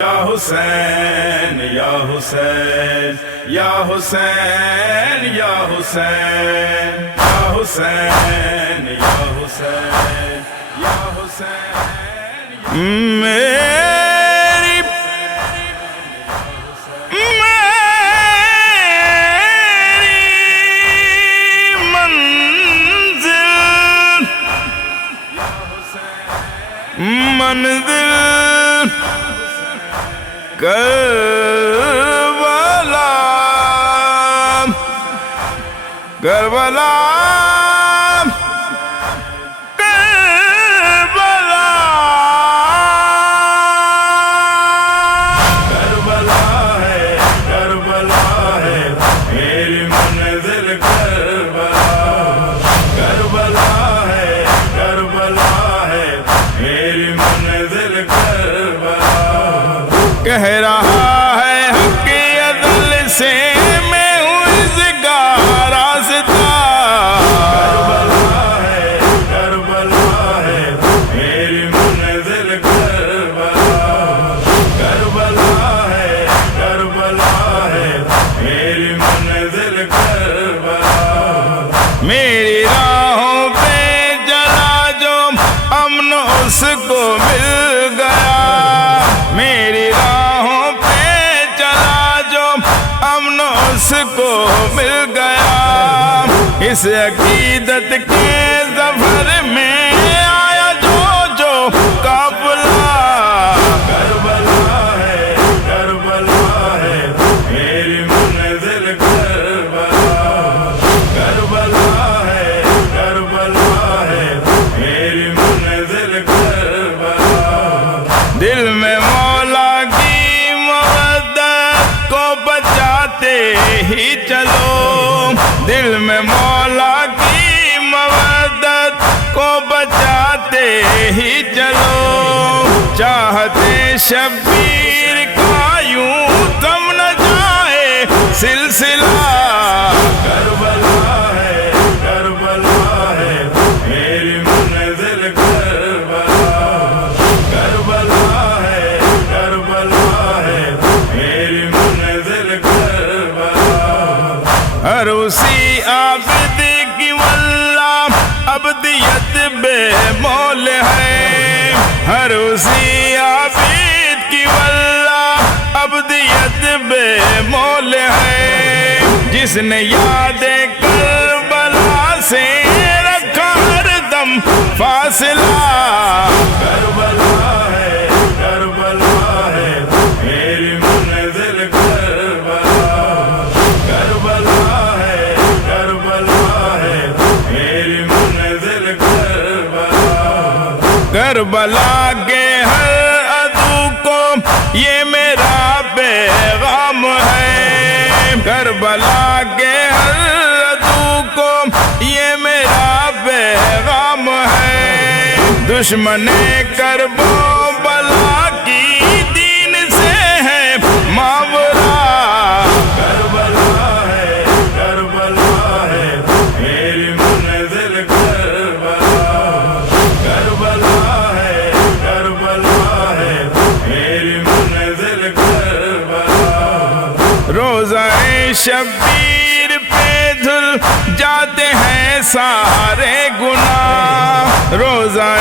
یا حسین یا حسین یا حسین یا حسین یا حسین یا حسین یا حسین میری منزل کربلا کربلا کربلا کربلا ہے کربلا ہے میری منزل کربلا کربلا ہے کربلا ہے میری منزل کربلا کہہ رہا ہے حق عدل سے میں ہوں اس کا راستہ کربلا ہے میری منزل کربلا کربلا ہے میری منزل کربلا میری راہوں پہ جلا جو امن اس کو مل گیا میری راہوں پہ چلا جو امن اس کو مل گیا اس عقیدت کے ظفر میں آیا جو جو قافلہ کربلا ہے میری منزل کربلا کربلا ہے میری منزل کربلا دل میں ہی چلو دل میں مولا کی مودت کو بچاتے ہی چلو چاہتے شبیر کا یوں تم نہ جائے سلسلہ کربلا ہے میری منزل کربلا کربلا ہے میری منزل ہر اسی عابد کی واللہ ابدیت بے مول ہے ہر اسی عابد کی واللہ ابدیت بے مول ہے جس نے یاد کربلا سے رکھا ہر دم فاصلہ کربلا ہے میری منزل کربلا کربلا ہے میری منزل کربلا کربلا کے ہر عدو کو یہ میرا پیغام ہے کربلا کے ہر عدو کو یہ میرا پیغام ہے دشمن کرب و بلا کی دین سے ہے ماورا کربلا ہے میری منزل کربلا کربلا ہے میری منزل کربلا روزہ شبیر پہ دھل جاتے ہیں سارے گناہ روزہ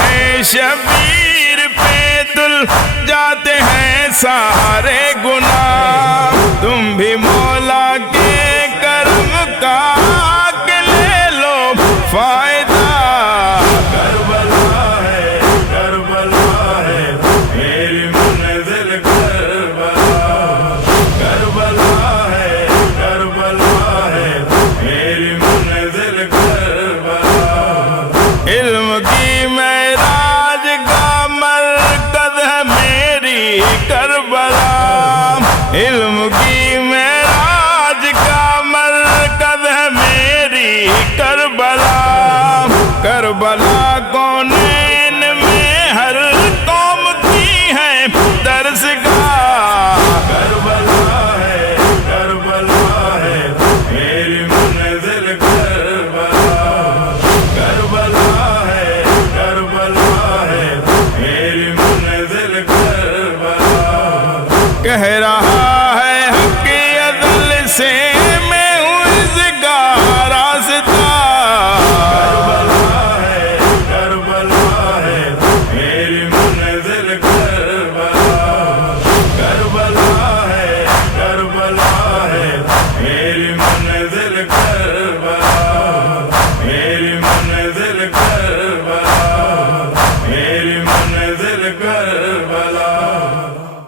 شبیر پہ دھل جاتے ہیں سارے گناہ تم بھی مولا کے کرم کا لے لو فائدہ کربلا ہے میری منزل کربلا کربلا ہے میری منزل کربلا علم کی معراج کا مرکز ہے میری کربلا علم کی معراج کا مرکز ہے میری کربلا کربلا کونین میں ہر قوم کی ہے درسگاہ کربلا ہے میری منزل کربلا کربلا ہے میری منزل کربلا کہہ رہا